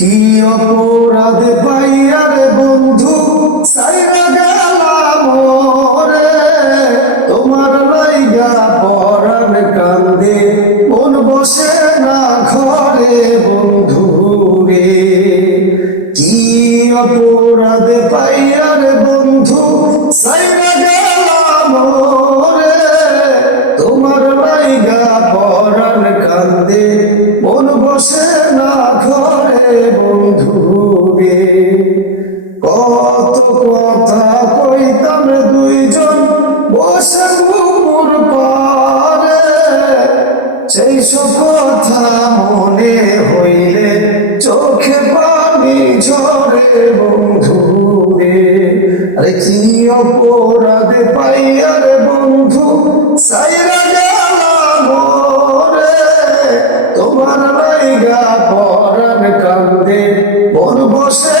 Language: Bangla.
কি অপরাধ পাইয়া রে বন্ধু সাইরা গেলাম রে, তোমার লাইগা পরাণ কান্দে মন বসে না ঘরে বন্ধু রে। কি অপরাধ পাইয়া রে বন্ধু সাইরা গেলাম রে, তোমার লাইগা পরাণ কান্দে মন বসে না ঘরে বন্ধু রে। কত কথা কইতাম দুইজন বসে পুকুর পারে, সেই সব কথা মনে হইলে চোখে পানি ঝরে বন্ধু রে। আরে কি অপরাধ পাইয়া রে বন্ধু সাইরা গেলাম রে, তোমার লাইগা পরাণ কান্দে মন বসে